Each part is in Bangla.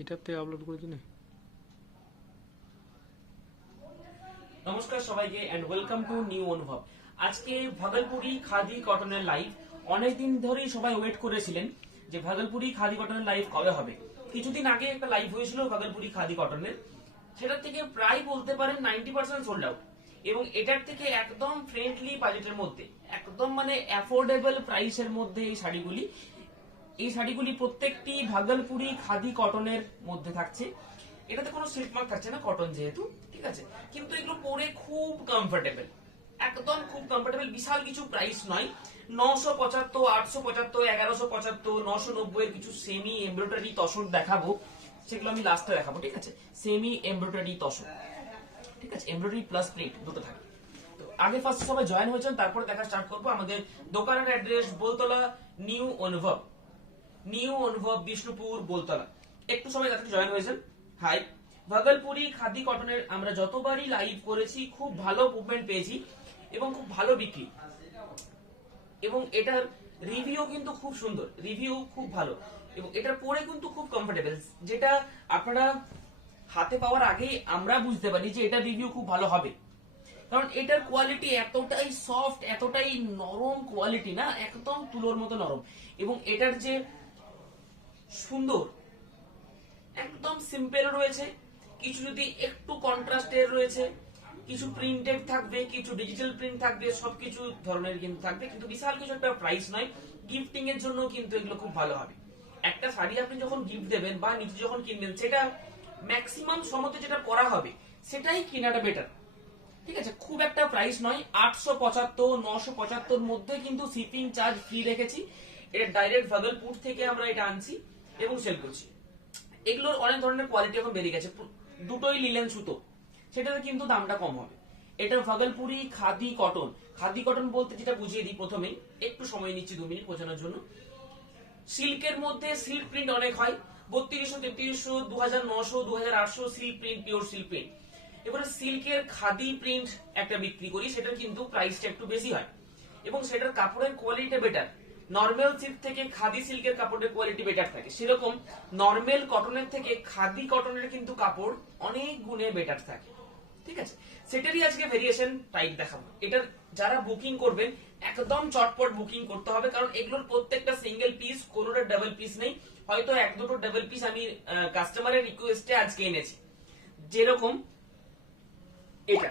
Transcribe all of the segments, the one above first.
এটাতে আপলোড করেছি না। নমস্কার সবাইকে এন্ড ওয়েলকাম টু নিউ অনুভব। আজকে ভাগলপুরি খাদি কটনের লাইভ। অনেকদিন ধরেই সবাই ওয়েট করেছিলেন যে ভাগলপুরি খাদি কটনের লাইভ কবে হবে। কিছুদিন আগে একটা লাইভ হয়েছিল ভাগলপুরি খাদি কটনের, সেটার থেকে প্রায় বলতে পারেন 90% সোল্ড আউট। এবং এটার থেকে একদম ফ্রেন্ডলি বাজেটের মধ্যে, একদম মানে অ্যাফোর্ডেবল প্রাইসের মধ্যে এই শাড়িগুলি প্রত্যেকটি ভাগলপুরি খাদি কটনের মধ্যে থাকছে। এটাতে কোনো সিল্ক মার্ক থাকছে না, কটন যেহেতু, ঠিক আছে। কিন্তু এগুলো পরে খুব কমফোর্টেবল, একদম খুব কমফোর্টেবল। বিশাল কিছু প্রাইস নয়, 975, 875, 1175, 990 এর কিছু সেমি এমব্রয়ডারি তসর দেখাবো, সেগুলো আমি লাস্টে দেখাবো, ঠিক আছে। সেমি এমব্রয়ডারি তসর, ঠিক আছে, এমব্রয়ডারি প্লাস প্রিন্ট দুটো থাকে। তো আগে ফার্স্ট সবাই জয়েন হয়েছেন, তারপর দেখা স্টার্ট করবো। আমাদের দোকানের অ্যাড্রেস বলতলা, নিউ অনুভব বিষ্ণুপুর বলতলা। একটু সবাই তাড়াতাড়ি জয়েন হয়েছেন। হাই, ভাগলপুরি খাদি কটনের আমরা যতবারই লাইভ করেছি খুব ভালো মুভমেন্ট পেয়েছি এবং খুব ভালো বিক্রি, এবং এটার রিভিউ কিন্তু খুব সুন্দর, রিভিউ খুব ভালো, এবং এটার পরে কিন্তু খুব কমফোর্টেবল। যেটা আপনারা হাতে পাওয়ার আগেই আমরা বুঝতে পারি যে এটা রিভিউ খুব ভালো হবে, কারণ এটার কোয়ালিটি এতটাই সফট, এতটাই নরম কোয়ালিটি, না একদম তুলোর মতো নরম। এবং এটার যে সুন্দর, একদম সিম্পল রয়েছে, কিছু যদি একটু কন্ট্রাস্টের রয়েছে, কিছু প্রিন্টেড থাকবে, কিছু ডিজিটাল প্রিন্ট থাকবে, সবকিছু ধরনের কিন্তু থাকবে, কিন্তু বিশাল কিছু একটা প্রাইস নয়। গিফটিং এর জন্য কিন্তু এগুলো খুব ভালো হবে। একটা শাড়ি আপনি যখন গিফট দেবেন বা নিজে যখন কিনবেন, সেটা ম্যাক্সিমাম সময়তে যেটা করা হবে সেটাই কেনাটা বেটার, ঠিক আছে। খুব একটা প্রাইস নয়, 875, 975 মধ্যে কিন্তু শিপিং চার্জ ফ্রি রেখেছি। এটা ডাইরেক্ট ভাগলপুর থেকে আমরা এটা আনছি এবং সেল করছি। এগুলোর অনেক ধরনের কোয়ালিটি এখন বেরিয়ে গেছে, দুটোই লিলেন সুতো, সেটাতে কিন্তু দামটা কম হবে। এটা ভাগলপুরি খাদি কটন। খাদি কটন বলতে যেটা বুঝিয়ে দিই প্রথমেই, একটু সময় নিচ্ছি 2 মিনিট বোঝানোর জন্য। সিল্কের মধ্যে সিল্ক প্রিন্ট অনেক হয়, 3200, 3300, 2900, 2800 silk print, pure silk print. এবারে সিল্কের খাদি প্রিন্ট একটা বিক্রি করি, সেটার কিন্তু প্রাইসটা একটু বেশি হয় এবং সেটার কাপড়ের কোয়ালিটি বেটার। নর্মাল সিল্ক থেকে খাদি সিল্কের কাপড়ের কোয়ালিটি বেটার থাকে, সেরকম নর্মাল কটনের থেকে খাদি কটনের কিন্তু কাপড় অনেক গুণে বেটার থাকে, ঠিক আছে। সেটারই আজকে ভেরিয়েশন টাইপ দেখাবো। এটার যারা বুকিং করবেন একদম চটপট বুকিং করতে হবে, কারণ এগুলোর প্রত্যেকটা সিঙ্গেল পিস, কোনোটা ডাবল পিস নেই। হয়তো এক দুটো ডাবল পিস আমি কাস্টমারের রিকোয়েস্টে আজকে এনেছি, যেরকম এটা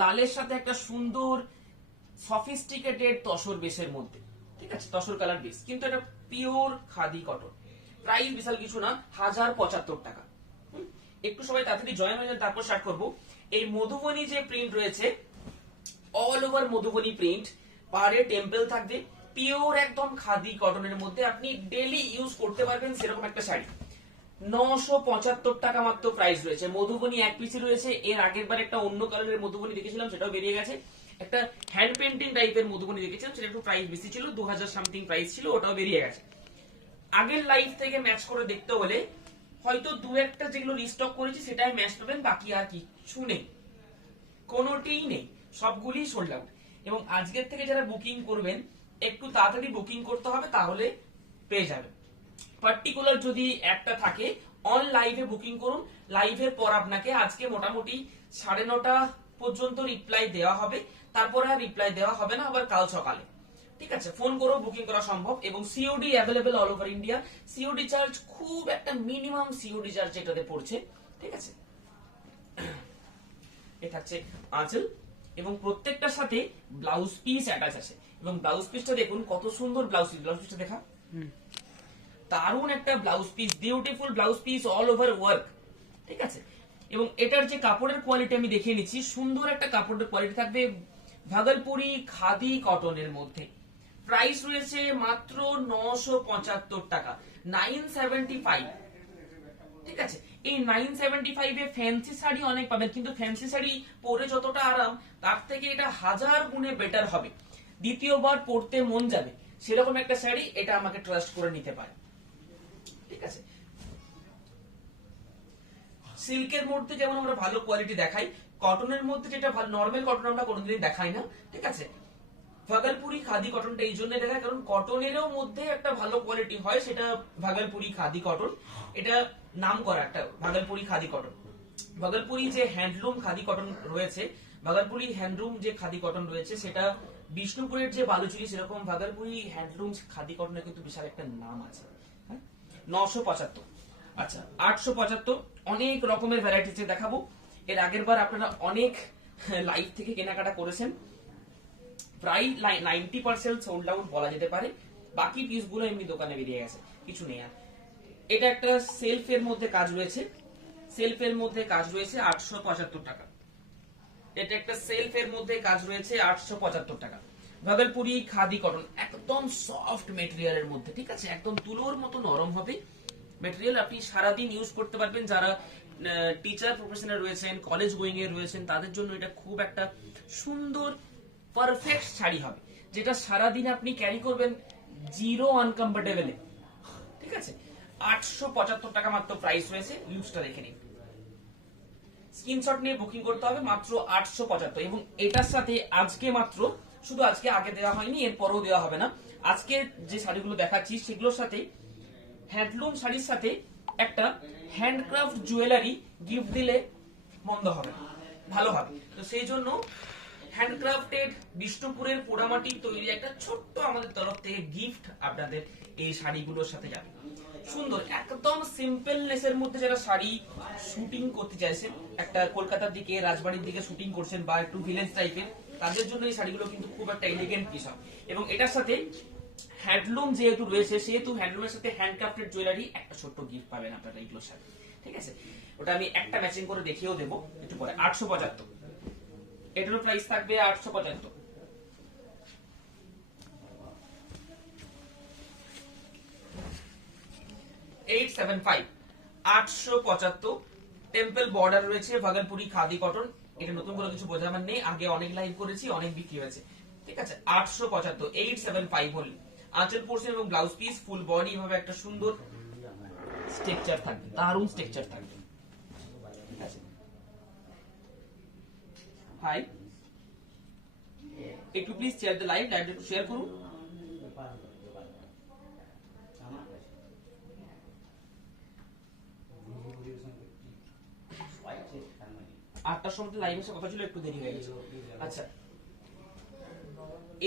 লালের সাথে একটা সুন্দর সফিস্টিকেটেড তসর বেসের মধ্যে, ঠিক আছে, তসর কালার বেস, কিন্তু এটা পিওর খাদি কটন। প্রাইস বিশাল কিছু না, 1075 টাকা। একটু সবাই তাড়াতাড়ি জয়েন হয়ে যান, তারপর স্টার্ট করবো। এই মধুবনী যে প্রিন্ট রয়েছে, অল ওভার মধুবনী প্রিন্ট, পাড়ে টেম্পল থাকবে, পিওর একদম খাদি কটনের মধ্যে আপনি ডেলি ইউজ করতে পারবেন সেরকম একটা শাড়ি। 975 টাকা মাত্র প্রাইস রয়েছে। মধুবনী এক পিসি রয়েছে, এর আগের বার একটা অন্য কালারের মধুবনী দেখেছিলাম, সেটাও বেরিয়ে গেছে। একটা হ্যান্ড পেন্টিং টাইপের মধুবনী দেখেছিলাম, সেটা একটু প্রাইস বেশি ছিল, 2000 সামথিং প্রাইস ছিল, ওটাও বেরিয়ে গেছে। আগের লাইভ থেকে ম্যাচ করে দেখতে হলে হয়তো দু একটা যেগুলো রিস্টক করেছি সেটাই ম্যাচ পাবেন, বাকি আর কিছু নেই, কোনোটিই নেই, সবগুলি সোল্ড আউট। এবং আজকের থেকে যারা বুকিং করবেন একটু তাড়াতাড়ি বুকিং করতে হবে, তাহলে পেয়ে যাবেন। পার্টিকুলার যদি একটা থাকে, অন লাইভে বুকিং করুন, লাইভের পর আপনাকে আজকে মোটামুটি 9:30 পর্যন্ত রিপ্লাই দেওয়া হবে, তারপরে আর রিপ্লাই দেওয়া হবে না, আবার কাল সকালে, ঠিক আছে। ফোন করেও বুকিং করা সম্ভব এবং COD available all over India. COD charge খুব একটা মিনিমাম সিওডি চার্জ এটাতে পড়ছে, ঠিক আছে। এ থাকছে আঁচল এবং প্রত্যেকটার সাথে ব্লাউজ পিস অ্যাটাচ আছে, এবং ব্লাউজ পিসটা দেখুন কত সুন্দর ব্লাউজ পিস। ব্লাউজ পিসটা দেখা, দারুণ একটা blouse piece, beautiful blouse piece, all over work, ঠিক আছে। এবং এটার যে কাপড়ের কোয়ালিটি আমি দেখিয়ে নিচ্ছি, সুন্দর একটা কাপড়ের কোয়ালিটি থাকবে ভাগলপুরি খাদি কটনের মধ্যে। প্রাইস রয়েছে মাত্র 975 টাকা, 975, ঠিক আছে। এই 975 এ ফ্যান্সি শাড়ি অনেক পাবেন, কিন্তু ফ্যান্সি শাড়ি পরে যতটা আরাম, তার থেকে এটা 1000 গুণে বেটার হবে, দ্বিতীয়বার পরতে মন যাবে সেরকম একটা শাড়ি। এটা আমাকে ট্রাস্ট করে নিতে পারে, ঠিক আছে। সিল্কের মধ্যে যেমন আমরা ভালো কোয়ালিটি দেখাই, কটনের মধ্যে যেটা ভালো নরমাল কটন আমরা কোনোদিনই দেখাই না, ঠিক আছে। ভাগলপুরি খাদি কটনটা এই জন্য দেখায় কারণ কটনেরও মধ্যে একটা ভালো কোয়ালিটি হয়, সেটা ভাগলপুরি খাদি কটন। এটা নাম করা একটা ভাগলপুরি খাদি কটন। ভাগলপুরি যে হ্যান্ডলুম খাদি কটন রয়েছে, ভাগলপুরি হ্যান্ডলুম যে খাদি কটন রয়েছে, সেটা বিষ্ণুপুরের যে বালুচুরি, সেরকম ভাগলপুরি হ্যান্ডলুম খাদি কটনের কিন্তু বিশাল একটা নাম আছে। 975। আচ্ছা 875, অনেক রকমের ভ্যারাইটিতে দেখাবো। এর আগের বার আপনারা অনেক লাইভ থেকে কেনাকাটা করেছেন, প্রায় 90% সোল্ড আউট বলা যেতে পারে। বাকি পিসগুলো এমনি দোকানে বেরিয়ে গেছে, কিছু নেই আর। এটা একটা সেলফের মধ্যে কাজ রয়েছে, সেলফের মধ্যে কাজ রয়েছে 875 টাকা। এটা একটা সেলফের মধ্যে কাজ রয়েছে 875 টাকা। ভাগলপুরি খাদি কটন, একদম সফট মেটেরিয়ালের মধ্যে, ঠিক আছে, একদম তুলোর মতো নরম হবে মেটেরিয়াল। আপনি সারাদিন ইউজ করতে পারবেন। যারা টিচার প্রফেশনে রয়েছেন, কলেজ গোয়িং এ রয়েছেন, তাদের জন্য এটা খুব একটা সুন্দর পারফেক্ট শাড়ি হবে, যেটা সারাদিন আপনি ক্যারি করবেন জিরো আনকমফোর্টেবলে, ঠিক আছে। 875 টাকা মাত্র প্রাইস রয়েছে। লুকসটা দেখে নিন, স্ক্রিনশট নিয়ে বুকিং করতে হবে, মাত্র 875। এবং এটার সাথে আজকে মাত্র, শুধু আজকে, আগে দেওয়া হয়নি, এরপরও দেওয়া হবে না, আজকে যে শাড়িগুলো দেখাচ্ছি সেগুলোর সাথে হ্যান্ডলুম শাড়ির সাথে একটা হ্যান্ডক্রাফট জুয়েলারি গিফট দিলে মন্দ হবে না, ভালো হবে। তো সেই জন্য হ্যান্ডক্রাফটেড বিষ্ণুপুরের পোড়ামাটির তৈরি একটা ছোট্ট আমাদের তরফ থেকে গিফট আপনাদের এই শাড়িগুলোর সাথে যাবে। সুন্দর একদম সিম্পলনেস এর মধ্যে যারা শাড়ি শুটিং করতে চাইছেন, একটা কলকাতার দিকে, রাজবাড়ির দিকে শুটিং করছেন, বা একটু ভিলেজ টাইপের, তাদের জন্য এই শাড়িগুলো কিন্তু খুব একটা এলিগেন্ট পিস হবে। এবং এটার সাথে হ্যান্ডলুম যেহেতু রয়েছে, সেহেতু হ্যান্ডলুমের সাথে হ্যান্ডক্রাফটেড জুয়েলারি একটা ছোট্ট গিফট পাবেন আপনারা এইগুলোর সাথে, ঠিক আছে। ওটা আমি একটা ম্যাচিং করে দেখিয়েও দেবো একটু পরে। 875, এটারও প্রাইস থাকবে 875। 875, 875 টেম্পল বর্ডার রয়েছে, ভাগলপুরি খাদি কটন। এটা নতুন করে কিছু বোঝাবার নেই, আগে অনেক লাইভ করেছি, অনেক বিক্রি হয়েছে, ঠিক আছে। 875, 875 বলি। আঁচল পোর্শন এবং ব্লাউজ পিস, ফুল বডি ভাবে একটা সুন্দর স্ট্রাকচার থাকবে, দারুণ স্ট্রাকচার থাকবে, ঠিক আছে। হাই, একটু প্লিজ শেয়ার দ্য লাইভ, লাইভটা একটু শেয়ার করুন। আটটার সময় লাইভ এসে কথা ছিল, একটু দেরি হয়ে গেছে। আচ্ছা,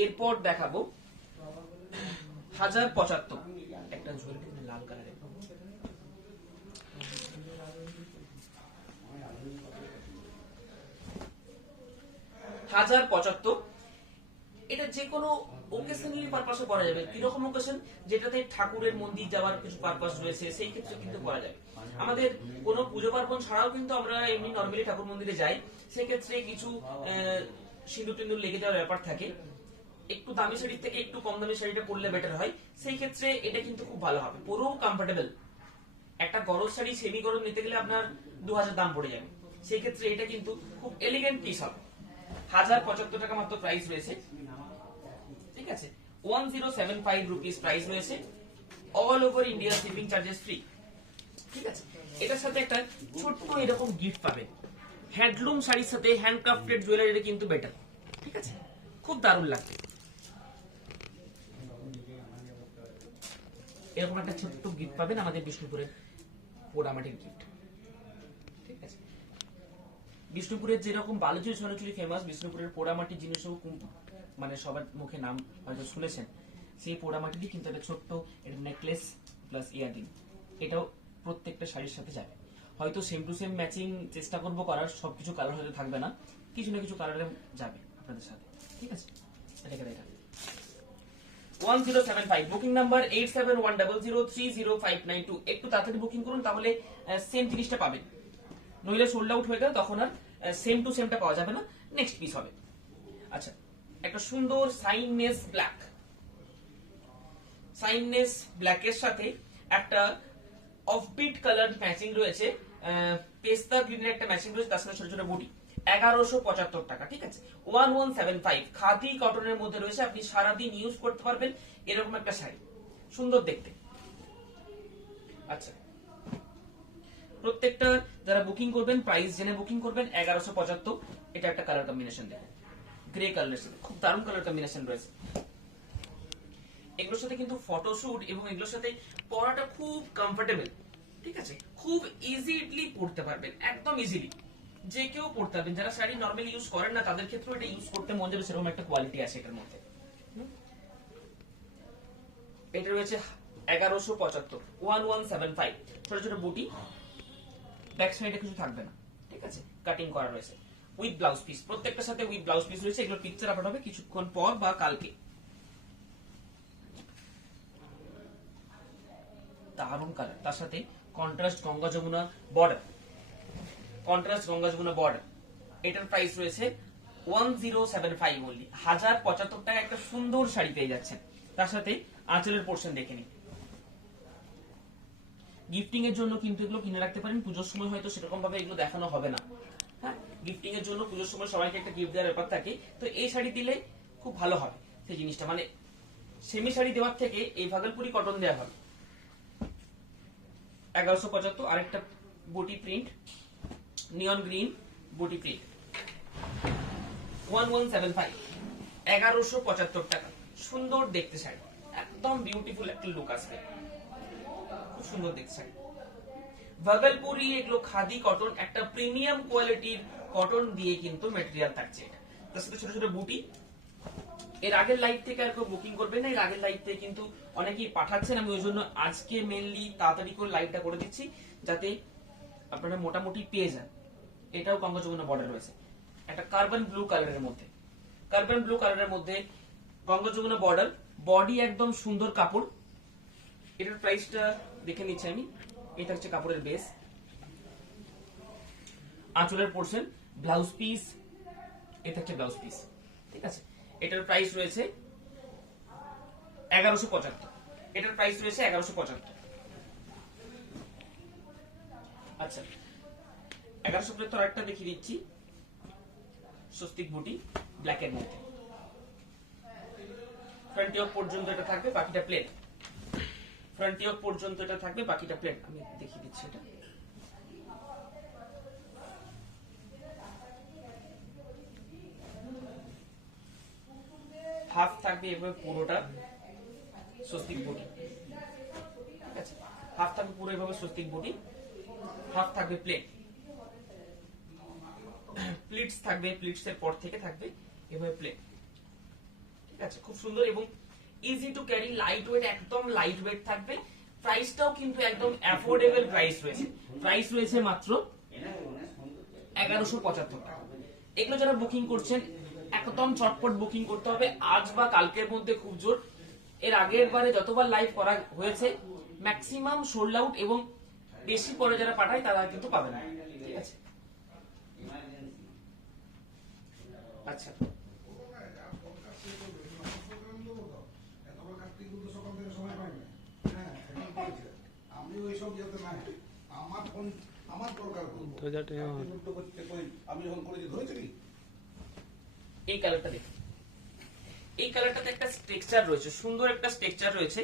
এরপর দেখাবো 1075, একটা জুয়েলারি লাল কালারের, 1075। এটা যে কোনো ওকেশনালি পারপাসে করা যাবে। কিরকম ওকেশন? যেটাতে ঠাকুরের মন্দির যাওয়ার কিছু পারপাস রয়েছে, সেই ক্ষেত্রে কিন্তু করা যাবে। আমাদের কোনো পুজো পার্বণ ছাড়াও কিন্তু আমরা এমনি নর্মালি ঠাকুর মন্দিরে যাই, সেক্ষেত্রে কিছু সিঁদুর টিন্দুর লেগে যাওয়ার ব্যাপার থাকে। একটু দামি শাড়ির থেকে একটু কম দামি শাড়িটা পরলে বেটার হয়, সেই ক্ষেত্রে এটা কিন্তু খুব ভালো হবে, পুরো কমফোর্টেবল। একটা গরজ শাড়ি সেমি গরজ নিতে গেলে আপনার 2000 দাম পড়ে যাবে, সেই ক্ষেত্রে এটা কিন্তু খুব এলিগেন্ট পিস হবে। 1075 টাকা মাত্র প্রাইস রয়েছে, ঠিক আছে। 1075 রুপিস প্রাইস রয়েছে, all over India shipping charges free, ঠিক আছে। এটার সাথে একটা ছোট্ট এরকম গিফট পাবেন। হ্যান্ডলুম শাড়ির সাথে হ্যান্ডক্রাফটেড জুয়েলারি কিন্তু বেটার, ঠিক আছে, খুব দারুণ লাগবে। এরকম একটা ছোট্ট গিফট পাবেন আমাদের বিষ্ণুপুরের পোড়ামাটির গিফট, ঠিক আছে। বিষ্ণুপুরের যেরকম বালুচুরি সোনাচুরি ফেমাস, বিষ্ণুপুরের পোড়ামাটির জিনিসও মানে সবার মুখে নাম হয়তো শুনেছেন। সেই পোড়ামাটিরই কিন্তু একটা ছোট্ট নেকলেস প্লাস ইয়াররিং, এটাও প্রত্যেকটা শাড়ির সাথে যাবে। হয়তো সেম টু সেম ম্যাচিং চেষ্টা করবো করার, সবকিছু কালার হয়তো থাকবে না, কিছু না কিছু কালারে যাবে আপনাদের সাথে, ঠিক আছে। এটা 1075, বুকিং নাম্বার 8710030592। একটু তাড়াতাড়ি বুকিং করুন, তাহলে সেম জিনিসটা পাবেন, নইলে সোল্ড আউট হয়ে গেলে তখন আর সেম টু সেমটা পাওয়া যাবে না, নেক্সট পিস হবে। আচ্ছা, একটা সুন্দর সাইননেস ব্ল্যাক, সাইননেস ব্ল্যাকের সাথে একটা অফবিট কালার ম্যাচিং রয়েছে, পেস্তা গ্রিনের একটা ম্যাচিং রয়েছে, তার সাথে ছোট ছোট বুটি। 1175 টাকা, ঠিক আছে। 1175 খাদি কটনের মধ্যে রয়েছে, আপনি সারাদিন ইউজ করতে পারবেন এরকম একটা শাড়ি, সুন্দর দেখতে। আচ্ছা, প্রত্যেকটা যারা বুকিং করবেন প্রাইস জেনে বুকিং করবেন। 1175, এটা একটা কালার কম্বিনেশন দেখুন, গ্রে কালারের সাথে খুব দারুণ কালার কম্বিনেশন রয়েছে। এগুলোর সাথে কিন্তু ফটোশুট এবং এগুলোর সাথে পরাটা খুব কমফোর্টেবল, ঠিক আছে, খুব ইজিলি পড়তে পারবেন, একদম ইজিলি যে কেউ পড়তে পারবেন। যারা শাড়ি নর্মালি ইউজ করেন না তাদের ক্ষেত্রেও এটা ইউজ করতে মন যাবে, সেরকম একটা কোয়ালিটি আছে এটার মধ্যে। এটা রয়েছে 1175, 1175। ছোট ছোট বুটি, ব্যাক সাইডে কিছু থাকবে না, ঠিক আছে, কাটিং করা রয়েছে উইথ ব্লাউজ পিস, প্রত্যেকটার সাথে উইথ ব্লাউজ পিস রয়েছে। এগুলো পিকচার আপলোড হবে কিছুক্ষণ পর বা কালকে। দারুণ কালার, তার সাথে contrast Ganga Jamuna border, contrast Ganga Jamuna border. এটার প্রাইস রয়েছে 1075 অনলি, 1075 টাকা একটা সুন্দর শাড়ি পেয়ে যাচ্ছেন। তার সাথে আঁচলের পোর্শন দেখে নিন। গিফটিং এর জন্য কিন্তু এগুলো কিনে রাখতে পারেন, পুজোর সময় হয়তো সেরকম ভাবে এগুলো দেখানো হবে না। হ্যাঁ, গিফটিং এর জন্য পুজোর সময় সবাইকে একটা গিফট দেওয়ার ব্যাপার থাকে, তো এই শাড়ি দিলে খুব ভালো হবে। সেই জিনিসটা মানে সেমি শাড়ি দেওয়ার থেকে এই ভাগলপুরি কটন দেওয়া হবে। 1175। আরেকটা বুটি প্রিন্ট, নিয়ন গ্রিন বুটি প্রিন্ট, 1175, 1175 টাকা। সুন্দর দেখতে শাড়ি, একদম বিউটিফুল একটা লুক আসবে, খুব সুন্দর দেখতে শাড়ি। ভাগলপুরি এগুলো খাদি কটন, একটা প্রিমিয়াম কোয়ালিটির কটন দিয়ে কিন্তু ম্যাটেরিয়াল থাকছে এটা। তার সাথে ছোট ছোট বুটি। এর আগের লাইভ থেকে আর কেউ বুকিং করবেন না, এর আগের লাইভ থেকে কিন্তু অনেকেই পাঠাচ্ছেন, আমি ওই জন্য আজকে মেনলি তাড়াতাড়ি করে লাইভটা করে দিচ্ছি যাতে আপনারা মোটামুটি পেয়ে যান। এটাও গঙ্গা যমুনা বর্ডার রয়েছে, একটা কার্বন ব্লু কালারের মধ্যে, কার্বন ব্লু কালারের মধ্যে গঙ্গা যমুনা বর্ডার, বডি একদম সুন্দর কাপড়। এটার প্রাইসটা দেখে নিচ্ছি আমি। এটা হচ্ছে কাপড়ের বেস, আঁচলের পোর্শন, ব্লাউজ পিস, এটা হচ্ছে ব্লাউজ পিস, ঠিক আছে। এটার প্রাইস রয়েছে 1175, এটার প্রাইস রয়েছে 1175। আচ্ছা, 1175 আরেকটা দেখিয়ে দিচ্ছি, স্বস্তিক বুটি ব্ল্যাক এর মধ্যে, ফ্রন্ট ইয়ক পর্যন্ত এটা থাকবে, বাকিটা প্লেন। ফ্রন্ট ইয়ক পর্যন্ত এটা থাকবে, বাকিটা প্লেন। আমি দেখিয়ে দিচ্ছি এটা। হাফ থাকবে এভাবে পুরোটা স্বস্তিক বুটি, ঠিক আছে, হাফ থাকবে পুরো এভাবে স্বস্তিক বুটি, হাফ থাকবে প্লেন। প্লিটস থাকবে, প্লিটস এর পর থেকে থাকবে এভাবে প্লেন, ঠিক আছে, খুব সুন্দর এবং easy to carry, light weight, একদম লাইট ওয়েট থাকবে। প্রাইসটাও কিন্তু একদম অ্যাফোর্ডেবল প্রাইস রয়েছে, প্রাইস রয়েছে মাত্র 1175 টাকা। এগুলো যারা বুকিং করছেন একদম চটপট বুকিং করতে হবে, আজ বা কালকের মধ্যে খুব জোর। এর আগের বারে যতবার লাইভ করা হয়েছে ম্যাক্সিমাম সোল্ড আউট, এবং বেশি পরে যারা পাঠায় তারা কিন্তু পাবে না, ঠিক আছে। আচ্ছা, আমি ওইসব ইয়েতে নাই, আমার ফোন আমার দরকার, আমি যখন করেছি ধরেছি কি এই কালারটা দেখুন, এই কালারটাতে একটা স্ট্রাকচার রয়েছে, সুন্দর একটা স্ট্রাকচার রয়েছে।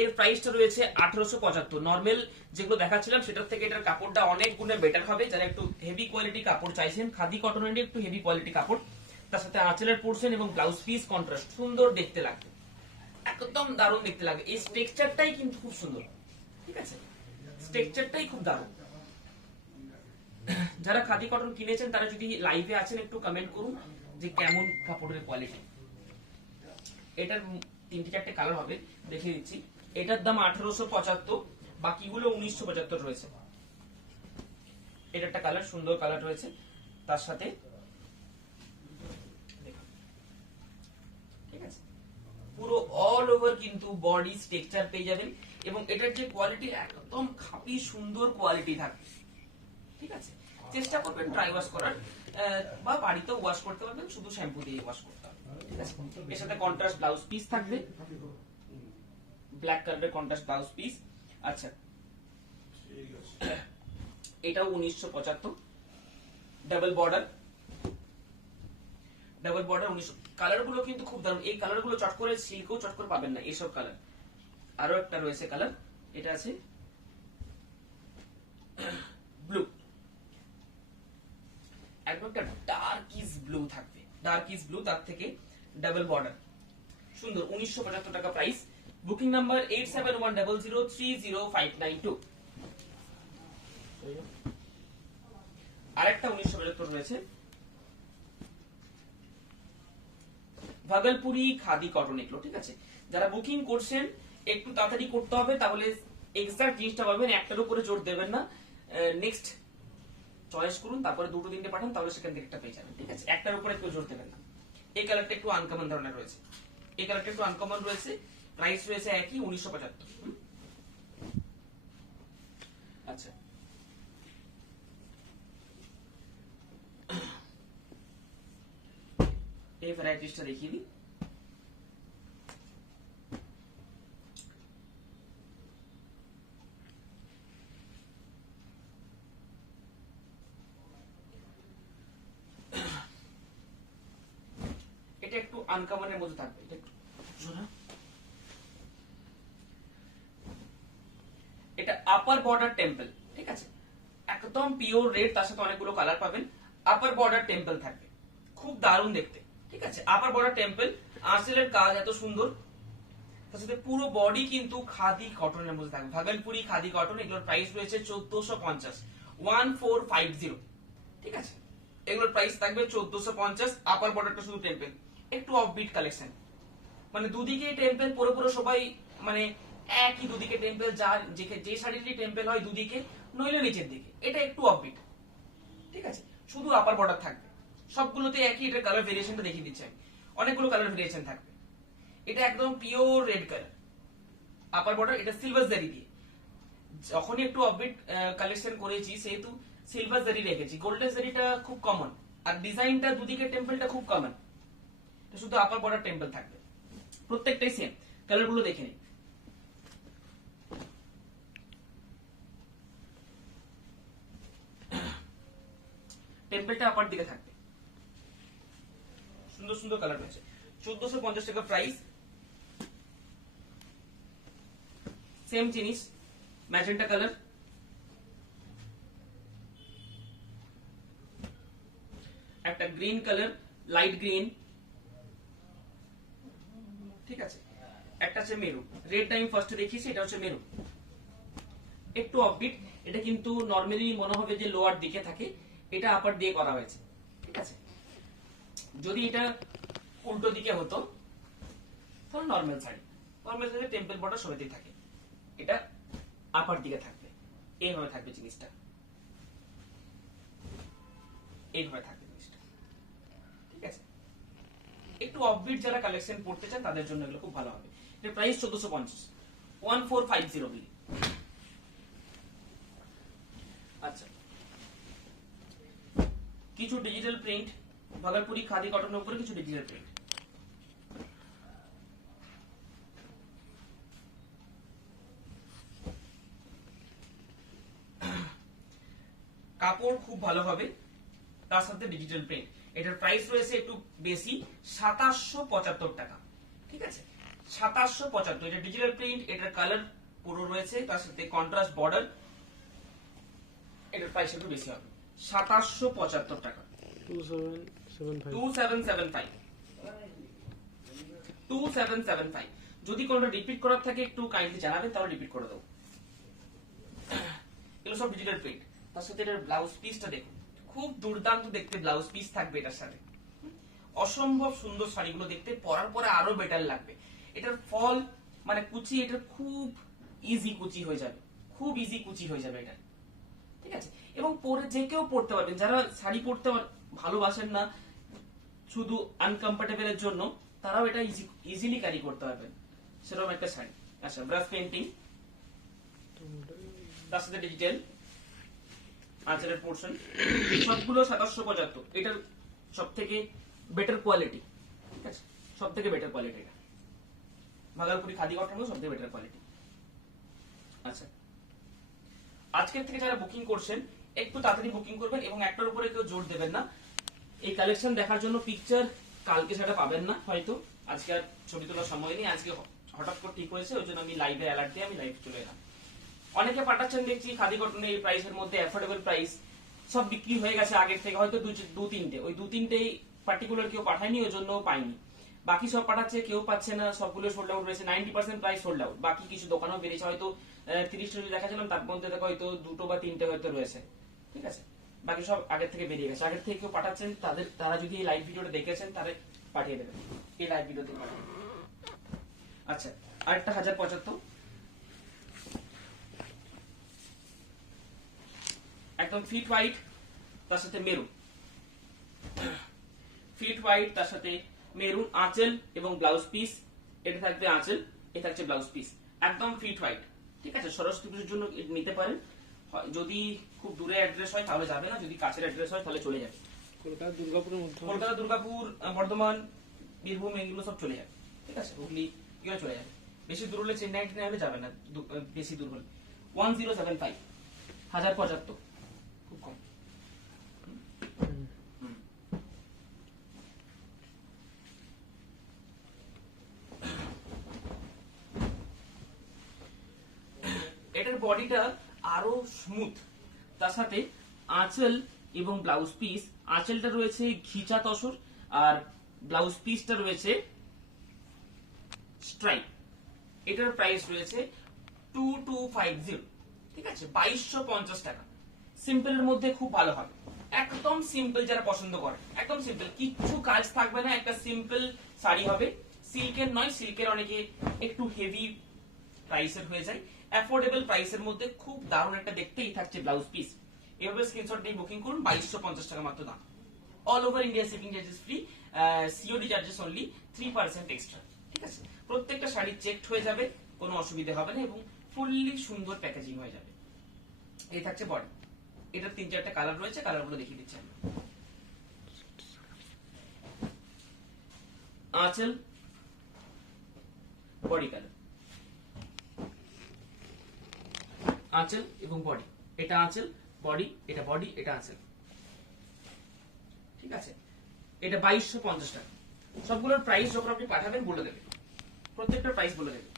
এর প্রাইসটা রয়েছে 1875। নরমাল যেগুলো দেখাচ্ছিলাম সেটার থেকে এটার কাপড়টা অনেক গুণে বেটার হবে। যারা একটু হেভি কোয়ালিটি কাপড় চাইছেন, খাদি কটনের একটু হেভি কোয়ালিটি কাপড়, তার সাথে আঁচলের পোর্শন এবং ব্লাউজ পিস কন্ট্রাস্ট, সুন্দর দেখতে লাগবে, একদম দারুণ দেখতে লাগবে। এই স্ট্রাকচারটাই কিন্তু খুব সুন্দর, ঠিক আছে, স্ট্রাকচারটাই খুব দারুণ। যারা খাদি কটন কিনেছেন তারা যদি লাইভে আছেন একটু কমেন্ট করুন যে কেমন কাপড়ের কোয়ালিটি। এটার 3-4টে কালার হবে, দেখিয়ে দিচ্ছি। এটার দাম 1875, বাকিগুলো 1975 রয়েছে। এটা একটা কালার, সুন্দর কালার রয়েছে, তার সাথে ঠিক আছে পুরো অল ওভার কিন্তু বডি স্ট্রাকচার পেয়ে যাবেন, এবং এটার যে কোয়ালিটি একদম খাপি সুন্দর কোয়ালিটি থাকবে, ঠিক আছে। চেষ্টা করবেন ড্রাই ওয়াশ করার, বা বাড়িতে ওয়াশ করতে পারবেন, শুধু শ্যাম্পু দিয়ে ওয়াশ করতে হবে, ঠিক আছে। এর সাথে কন্ট্রাস্ট ব্লাউজ পিস থাকবে, ব্ল্যাক কালারের কন্ট্রাস্ট ব্লাউজ পিস। আচ্ছা, এটাও 1975, double border, double border 1900। Colour গুলো কিন্তু খুব দারুণ, এই কালার গুলো চট করে সিল্কেও চট করে পাবেন না এইসব কালার। আরো একটা রয়েছে কালার, এটা আছে ব্লু, একদম একটা ডার্ক ইস ব্লু থাকবে, ডার্ক ইস ব্লু, তার থেকে ডাবল বর্ডার, সুন্দর, 1975 টাকা প্রাইস। Booking number 8710030592। আরেকটা 1975 রয়েছে, ভাগলপুরি খাদি কটন, এগুলো ঠিক আছে। যারা বুকিং করছেন একটু তাড়াতাড়ি করতে হবে, তাহলে এক্সাক্ট জিনিসটা পাবেন, একটার উপরে জোর দেবেন না। নেক্সট চয়েস করুন, তারপরে দুটো তিনটে পাঠান, তাহলে সেখান থেকে একটা পেয়ে যাবেন, ঠিক আছে। একটার উপরে কেউ জোর দেবেন না। এই কালারটা একটু আনকমন ধরনের রয়েছে, এই কালারটা একটু আনকমন রয়েছে, প্রাইস রয়েছে একই 1975। আচ্ছা, এই ভ্যারাইটিসটা দেখিয়ে দিই। এটা একটু আনকমনের মধ্যে থাকবে, এটা একটু শোনা। এটা আপার বর্ডার টেম্পল, ঠিক আছে, একদম পিওর রেড, তার সাথে অনেকগুলো কালার পাবেন। আপার বর্ডার টেম্পল থাকবে, খুব দারুণ দেখতে, ঠিক আছে। আপার বর্ডার টেম্পল, আঁচলের কাজ এত সুন্দর, তার সাথে পুরো বডি কিন্তু খাদি কটনের মধ্যে থাকবে, ভাগলপুরি খাদি কটন। এগুলোর প্রাইস রয়েছে 1450, 1450, ঠিক আছে। এগুলোর প্রাইস থাকবে 1450। আপার বর্ডারটা শুধু টেম্পল, একটু অফবিট কালেকশন, মানে দুদিকে টেম্পল, পুরো পুরো সবাই মানে একই দুদিকে টেম্পল, যার যে শাড়িটি টেম্পল হয় দুদিকে, নইলে নিচের দিকে, এটা একটু অফবিট, ঠিক আছে। শুধু আপার বর্ডার থাকবে, সবগুলোতে একই। এটার কালার ভেরিয়েশনটা দেখিয়ে দিচ্ছি আমি, অনেকগুলো কালার ভেরিয়েশন থাকবে। এটা একদম pure red colour, upper border, এটা সিলভার জারি দিয়ে। যখনই একটু অফবিট কালেকশন করেছি সেহেতু সিলভার জারি রেখেছি, গোল্ডেন জারিটা খুব কমন, আর ডিজাইনটা দুদিকে টেম্পলটা খুব কমন। শুধু আপার বর্ডার টেম্পল থাকবে, প্রত্যেকটাই সেম। কালার গুলো দেখে নিন। টেম্পলটা আপার দিকে থাকবে, সুন্দর সুন্দর কালার রয়েছে। 1450 টাকা প্রাইস। সেম জিনিস, ম্যাজেন্টা কালার, একটা গ্রিন কালার, লাইট গ্রিন, ঠিক আছে। একটা হচ্ছে মেরুন, রেড আমি ফার্স্টে দেখিয়েছি, এটা হচ্ছে মেরুন, একটু অফবিট। এটা কিন্তু নরমালি মনে হবে যে লোয়ার দিকে থাকে, এটা আপার দিয়ে করা হয়েছে, ঠিক আছে। যদি এটা উল্টো দিকে হতো তাহলে normal sari, normal sari temple border সবেতেই থাকে, এটা আপার দিকে থাকবে, এইভাবে থাকবে জিনিসটা, এইভাবে থাকবে জিনিসটা, ঠিক আছে। একটু অফবিট যারা কালেকশন পড়তে চান তাদের জন্য এগুলো খুব ভালো হবে। এর প্রাইস 1450, 1450 মিলি। আচ্ছা, কিছু ডিজিটাল প্রিন্ট, ভাগলপুরি খাদি কটনের উপরে কিছু ডিজিটাল প্রিন্ট। কাপড় খুব ভালো হবে, তার সাথে ডিজিটাল প্রিন্ট। এটার প্রাইস রয়েছে একটু বেশি, 2775 টাকা, ঠিক আছে। 2775, এটা ডিজিটাল প্রিন্ট, এটার কালার পুরো রয়েছে, তার সাথে কন্ট্রাস্ট বর্ডার। এটার প্রাইস একটু বেশি হবে, 2775 টাকা। 2775। যদি কোনটা রিপিট করার থাকে একটু কাইন্ডলি জানাবেন, তাহলে রিপিট করে দেবো। এগুলো সব ডিজিটাল প্রিন্ট। তার সাথে এটার ব্লাউজ পিসটা দেখুন, খুব দুর্দান্ত দেখতে ব্লাউজ পিস থাকবে এটার সাথে, অসম্ভব সুন্দর শাড়িগুলো দেখতে, পরার পরে আরো বেটার লাগবে। এটার ফল মানে কুচি, এটা খুব ইজি কুচি হয়ে যাবে, খুব ইজি কুচি হয়ে যাবে এটা, ঠিক আছে। এবং পরে যে কেউ পড়তে পারবেন, যারা শাড়ি পরতে ভালোবাসেন না শুধু আনকমফোর্টেবলের জন্য, তারাও এটা ইজিলি ক্যারি করতে পারবেন, সেরকম একটা শাড়ি। আচ্ছা, ব্রাশ পেইন্টিং, তার সাথে ডিজিটাল আঁচলের পোর্শন, সবগুলো 2775। এটার সব থেকে বেটার কোয়ালিটি, ঠিক আছে, সব থেকে বেটার কোয়ালিটি এটা, ভাগলপুরি খাদি কটন সব থেকে বেটার কোয়ালিটি। আচ্ছা, আজকের থেকে যারা বুকিং করছেন একটু তাড়াতাড়ি বুকিং করবেন, এবং একটার উপরে কেউ জোর দেবেন না। এই কালেকশন দেখার জন্য পিকচার কালকে সেটা পাবেন না, হয়তো আজকে আর ছবি তোলার সময় নেই, আজকে হঠাৎ করে ঠিক হয়েছে, ওই জন্য আমি লাইভে অ্যালার্ট দিয়ে আমি লাইভ চলে এলাম। অনেকে পাঠাচ্ছেন দেখছি খাদি কটনের এই প্রাইসের মধ্যে, অ্যাফোর্ডেবল প্রাইস, সব বিক্রি হয়ে গেছে আগের থেকে, হয়তো দু তিনটে, ওই দু তিনটেই পার্টিকুলার কেউ পাঠায়নি, ওই জন্য পাইনি। বাকি সব পাঠাচ্ছে, কেউ পাচ্ছে না, সবগুলো সোল্ড আউট রয়েছে, 90% প্রায় সোল্ড আউট। বাকি কিছু দোকানও বেরিয়েছে, হয়তো 30টা যদি দেখাছিলাম তার মধ্যে দেখো হয়তো 2টো বা 3টে হয়তো রয়েছে, ঠিক আছে। বাকি সব আগের থেকে বেরিয়ে গেছে। আগের থেকে কেউ পাঠাচ্ছেন, তারা যদি এই লাইভ ভিডিওটা দেখেছেন তাহলে পাঠিয়ে দেবেন, এই লাইভ ভিডিওতে পাঠাবেন। আচ্ছা, আরেকটা 1075, একদম ফিট হোয়াইট, তার সাথে মেরুন, ফিট হোয়াইট তার সাথে মেরুন, আঁচল এবং ব্লাউজ পিস। এটা থাকবে আঁচল, এটা থাকছে ব্লাউজ পিস, একদম ফিট হোয়াইট, ঠিক আছে। সরস্বতী পুজোর জন্য নিতে পারেন। যদি খুব দূরে অ্যাড্রেস হয় তাহলে যাবে না, যদি কাছের অ্যাড্রেস হয় তাহলে চলে যাবে। কলকাতা দুর্গাপুরের মধ্যে, কলকাতা, দুর্গাপুর, বর্ধমান, বীরভূম এগুলো সব চলে যাবে, ঠিক আছে। হুগলি এগুলো চলে যাবে। বেশি দূর হলে চেন্নাই হলে যাবে না, বেশি দূর হলে। 1075, 1075, খুব কম। এটার বডিটা আরো স্মুথ, তার সাথে আঁচল এবং ব্লাউজ পিস, আঁচলটা রয়েছে ঘিচা তসর আর ব্লাউজ পিসটা রয়েছে স্ট্রাইপ। এটার প্রাইস রয়েছে 2250, ঠিক আছে, 2250 টাকা। সিম্পলের মধ্যে খুব ভালো হবে, একদম সিম্পল, যারা পছন্দ করে একদম সিম্পল, কিচ্ছু কাজ থাকবে না, একটা সিম্পল শাড়ি হবে। সিল্কের নয়, সিল্কের অনেকে একটু হেভি প্রাইসের হয়ে যায়। অ্যাফোর্ডেবল প্রাইসের মধ্যে খুব দারুণ একটা দেখতেই থাকছে ব্লাউজ পিস। এভাবে স্ক্রিনশট দিয়ে বুকিং করুন, 2250 টাকা মাত্র দাম। All over India shipping charges free, COD charges only 3% extra, ঠিক আছে। প্রত্যেকটা শাড়ি চেকড হয়ে যাবে, কোনো অসুবিধা হবে না এবং ফুললি সুন্দর প্যাকেজিং হয়ে যাবে। এই থাকছে বডি, এটার 3-4টা কালার রয়েছে, কালারগুলো দেখিয়ে দিচ্ছি আমি। আঁচল, বডি কালার, আঁচল এবং বডি, এটা আঁচল, বডি, এটা বডি, এটা আঁচল, ঠিক আছে। এটা 2250 টাকা। সবগুলোর প্রাইস যখন আপনি পাঠাবেন বলে দেবে, প্রত্যেকটার প্রাইস বলে দেবে।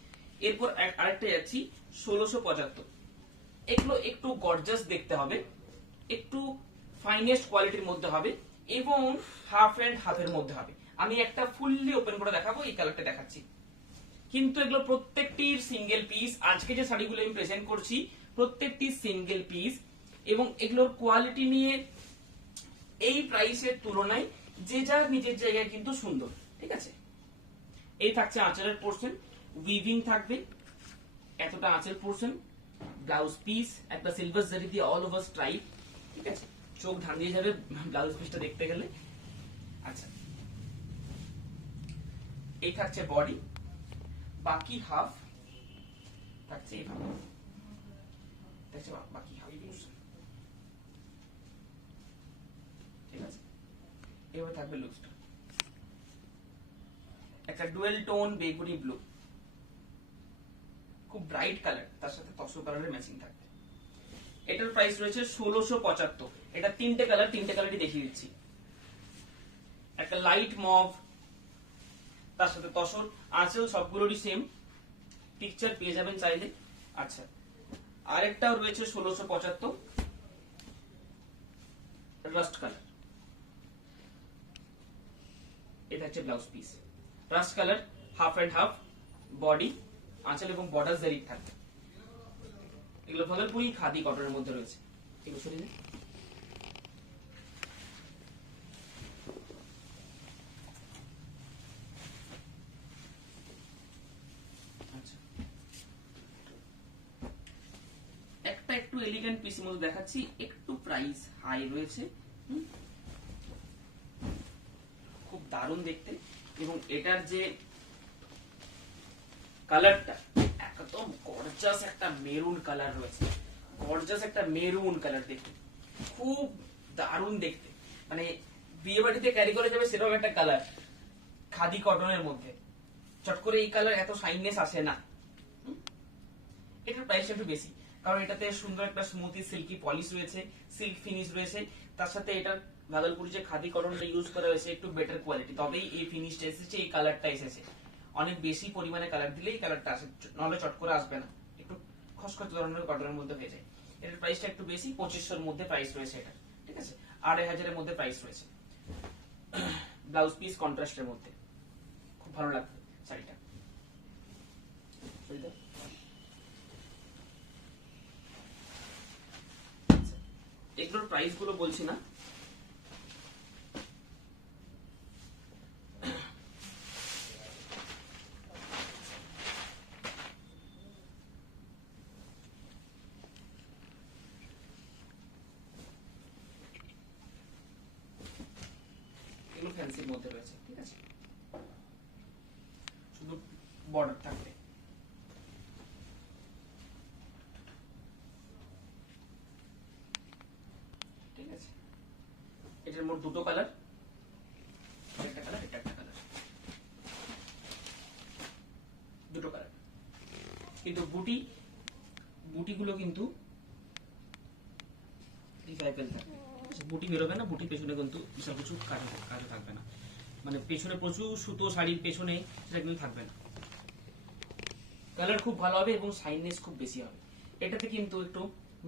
এরপর আরেকটা যাচ্ছি 1675। এগুলো একটু গর্জাস দেখতে হবে, একটু ফাইনেস্ট কোয়ালিটির মধ্যে হবে এবং হাফ এন্ড হাফের মধ্যে হবে। আমি একটা ফুললি ওপেন করে দেখাবো, এই কালারটা দেখাচ্ছি, কিন্তু এগুলো প্রত্যেকটির সিঙ্গেল পিস। আজকে যে শাড়িগুলো আমি প্রেজেন্ট করছি প্রত্যেকটি সিঙ্গেল পিস এবং এগুলোর কোয়ালিটি নিয়ে এই প্রাইসের তুলনায় যে যার নিজের জায়গায় কিন্তু সুন্দর, ঠিক আছে। এই থাকছে আঁচলের পোর্শন, উইভিং থাকবে, এতটা আঁচল পোর্শন, ব্লাউজ পিস একটা সিলভার জারি দিয়ে অল ওভার স্ট্রাইপ, ঠিক আছে। চোখ ধাঁধিয়ে যাবে ব্লাউজ পিসটা দেখতে গেলে। আচ্ছা, এই থাকছে বডি, বাকি হাফ থাকছে এইভাবে, দেখছে বাকি হাফ, ঠিক আছে। এবার থাকবে লুকসটা, একটা ডুয়েল টোন বেগুনি ব্লু, খুব ব্রাইট কালার, তার সাথে তসর কালারের ম্যাচিং থাকবে। এটার প্রাইস রয়েছে 1675। এটা 3টে কালার, 3টে কালারই দেখিয়ে দিচ্ছি। একটা লাইট মভ, তার সাথে তসর, আঁচল সবগুলোরই সেম, পিকচার পেয়ে যাবেন চাইলে। আচ্ছা, আরেকটাও রয়েছে 1675, রাস্ট কালার, এটা হচ্ছে blouse piece, rust colour, half and half, body, আঁচল এবং বর্ডার জারি থাকবে। এগুলো ভাগলপুরি খাদি কটনের মধ্যে রয়েছে। এগুলো সরিয়ে দিন। আচ্ছা, একটা একটু এলিগেন্ট পিসের মধ্যে দেখাচ্ছি, একটু প্রাইস হাই রয়েছে, খুব দারুণ দেখতে এবং এটার যে কালারটা একদম গর্জাস একটা মেরুন কালার রয়েছে, গর্জাস একটা মেরুন কালার দেখতে, খুব দারুণ দেখতে, মানে বিয়ে বাড়িতে ক্যারি করে যাবে সেরকম একটা কালার খাদি কটনের মধ্যে। চট করে এই কালার এত শাইননেস আসে না। এটার প্রাইসটা একটু বেশি, কারণ এটাতে সুন্দর একটা স্মুথি সিল্কি পলিশ রয়েছে, সিল্ক ফিনিশ রয়েছে, তার সাথে এটার ভাগলপুরি যে খাদি কটনটা ইউজ করা হয়েছে একটু বেটার কোয়ালিটি, তবেই এই ফিনিশটা এসেছে, এই কালারটা এসেছে। অনেক বেশি পরিমাণে কালার দিলেই কালারটা আসে, নাহলে চট করে আসবে না, একটু খসখস ধরনের কটনের মধ্যে হয়ে যায়। এটার প্রাইসটা একটু বেশি, 2500-র মধ্যে প্রাইস রয়েছে এটা, ঠিক আছে। 2500-এর মধ্যে প্রাইস রয়েছে। ব্লাউজ পিস কন্ট্রাস্টের মধ্যে, খুব ভালো লাগবে শাড়িটা। এগুলোর প্রাইস গুলো বলছি না, এগুলো ফ্যান্সির মধ্যে রয়েছে, ঠিক আছে, শুধু বর্ডার থাকবে। ঠিক আছে, এটার মোট দুটো কালার, একটা কালার, এটা একটা কালার, দুটো কালার। কিন্তু বুটিগুলো কিন্তু রিফাইবেল থাকবে, বুটি বেরোবে না, বুটির পেছনে কিন্তু বিশাল কিছু কাজ থাকবে না, মানে পেছনে প্রচুর সুতো শাড়ির পেছনে সেটা কিন্তু থাকবে না। কালার খুব ভালো হবে এবং শাইননেস খুব বেশি হবে। এটাতে কিন্তু একটু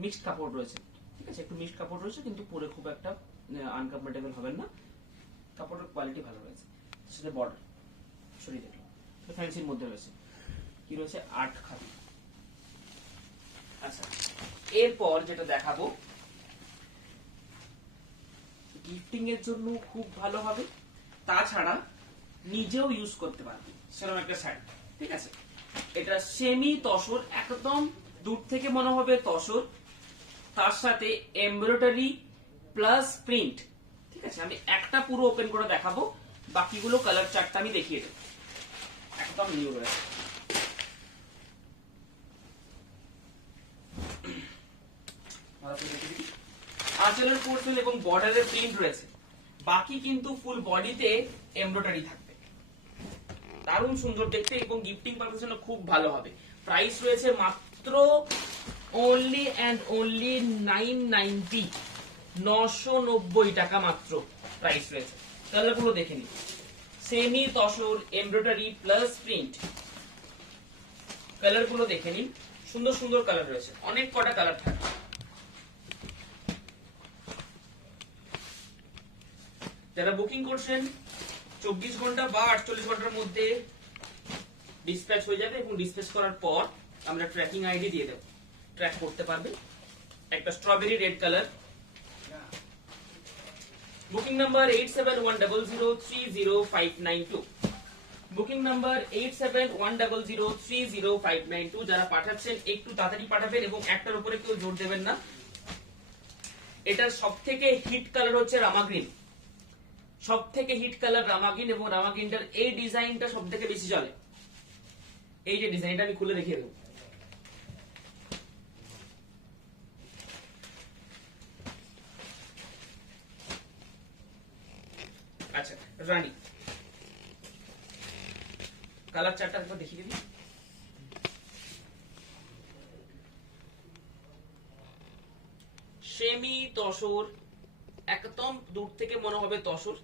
মিক্সড কাপড় রয়েছে, ঠিক আছে, একটু মিক্সড কাপড় রয়েছে, কিন্তু পরে খুব একটা আনকমফোর্টেবল হবেন না, কাপড়ের কোয়ালিটি ভালো রয়েছে। সেটা বর্ডার সরিয়ে দেখলাম, ফ্যান্সির মধ্যে রয়েছে, কি রয়েছে, 8 খাদি। আচ্ছা, এরপর যেটা দেখাবো গিফটিং এর জন্য খুব ভালো হবে, তাছাড়া নিজেও ইউজ করতে পারবে সেরকম একটা শাড়ি, ঠিক আছে। এটা সেমি তসর, একদম দূর থেকে মনে হবে তসর, তার সাথে এমব্রয়ডারি প্লাস প্রিন্ট, ঠিক আছে। আমি একটা পুরো ওপেন করে দেখাবো, বাকিগুলো কালার চার্টটা আমি দেখিয়ে দেবো, একদম নিউ রয়েছে। আঁচলের পোর্শন এবং বর্ডারের প্রিন্ট রয়েছে, বাকি কিন্তু ফুল বডিতে এমব্রয়ডারি থাকবে, দারুণ সুন্দর দেখতে এবং গিফটিং পারপাসের জন্য খুব ভালো হবে। প্রাইস রয়েছে মাত্র অনলি অ্যান্ড অনলি 990, 990 টাকা মাত্র প্রাইস রয়েছে। কালার গুলো দেখে নিন, semi tussar embroidery plus print, colour গুলো দেখে নিন, সুন্দর সুন্দর কালার রয়েছে, অনেক কটা কালার থাকবে। যারা বুকিং করছেন 24 ঘন্টা বা 48 ঘন্টার মধ্যে ডিসপ্যাচ হয়ে যাবে এবং ডিসপ্যাচ করার পর আমরা ট্র্যাকিং আইডি দিয়ে দেব, ট্র্যাক করতে পারবে। একটা strawberry red colour, booking number 8710030592, booking number 8710030592। যারা পাঠাচ্ছেন একটু তাড়াতাড়ি পাঠাবেন এবং একটার উপরে কেউ জোর দেবেন না। এটার সবথেকে হিট কালার হচ্ছে রামা গ্রিন, সবথেকে হিট কালার রামা গ্রিন, এবং রামা গ্রিনটার এই ডিজাইনটা সবথেকে বেশি চলে। এই যে ডিজাইনটা আমি খুলে দেখিয়ে দেবো, আচ্ছা রানী কালার চারটা একবার দেখিয়ে দিবি। সেমি তসর, একদম দূর থেকে মনে হবে তসর।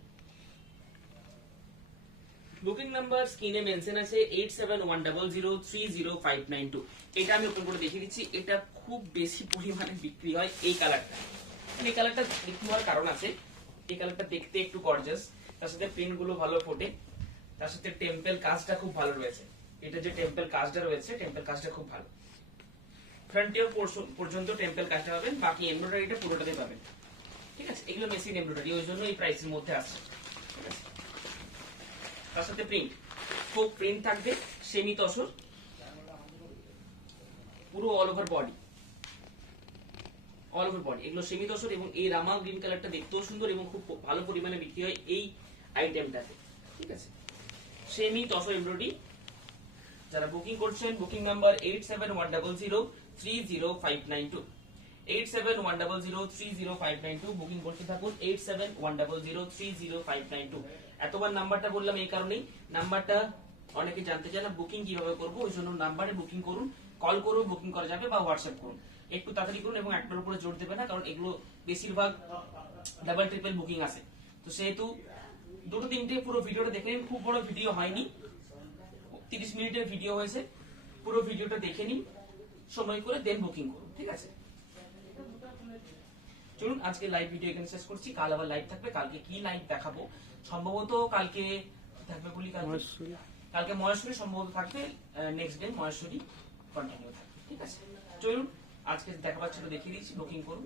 বুকিং নাম্বার স্ক্রিনে মেনশন আছে 8710030592। এটা আমি ওপেন করে দেখিয়ে দিচ্ছি। এটা খুব বেশি পরিমাণে বিক্রি হয় এই কালারটা, এই কালারটা বিক্রি হওয়ার কারণ আছে, এই কালারটা দেখতে একটু গর্জাস, তার সাথে প্রিন্ট গুলো ভালো ফোটে, তার সাথে টেম্পল কাজটা খুব ভালো রয়েছে। এটা যে টেম্পল কাজটা রয়েছে, টেম্পল কাজটা খুব ভালো, ফ্রন্টে পর্যন্ত টেম্পল কাজটা পাবেন, বাকি এমব্রয়ডারিটা পুরোটাতে পাবেন, ঠিক আছে। এগুলো মেশিন এমব্রয়ডারি, ওই জন্য এই প্রাইসের মধ্যে আসছে, ঠিক আছে। তার সাথে প্রিন্ট, খুব প্রিন্ট থাকবে, সেমি তসর, পুরো all over body, all over body এগুলো সেমি তসর। এবং এই রামা গ্রিন কালারটা দেখতেও সুন্দর এবং খুব ভালো পরিমাণে বিক্রি হয় এই আইটেমটাতে, ঠিক আছে। Semi tussar embroidery. যারা বুকিং করছেন বুকিং নাম্বার 8710030592, 8710030592, বুকিং করতে থাকুন 8710030592। এতবার নাম্বারটা বললাম এই কারণেই, নাম্বারটা অনেকে জানতে চায় না বুকিং কিভাবে করবো, ওই জন্য নাম্বারে বুকিং করুন, কল করুন, বুকিং করা যাবে, বা হোয়াটসঅ্যাপ করুন। একটু তাড়াতাড়ি করুন এবং একটার উপরে জোর দেবে না, কারণ এগুলো বেশিরভাগ ডাবল ট্রিপল বুকিং আছে, তো সেহেতু দুটো তিনটে পুরো ভিডিওটা দেখে নিন। খুব বড় ভিডিও হয়নি, 30 মিনিটের ভিডিও হয়েছে, পুরো ভিডিওটা দেখে নিন সময় করে, দেন বুকিং করুন, ঠিক আছে। চলুন আজকে লাইভ ভিডিও এখানে শেষ করছি, কাল আবার লাইভ থাকবে। কালকে কি লাইভ দেখাবো, সম্ভবত কালকে থাকবে বলি, মহেশ্বরী। কালকে মহেশ্বরী সম্ভবত থাকবে, নেক্সট ডে মহেশ্বরী কন্টিনিউ থাকবে। ঠিক আছে, চলুন আজকে দেখাবার ছিল দেখিয়ে দিচ্ছি, বুকিং করুন।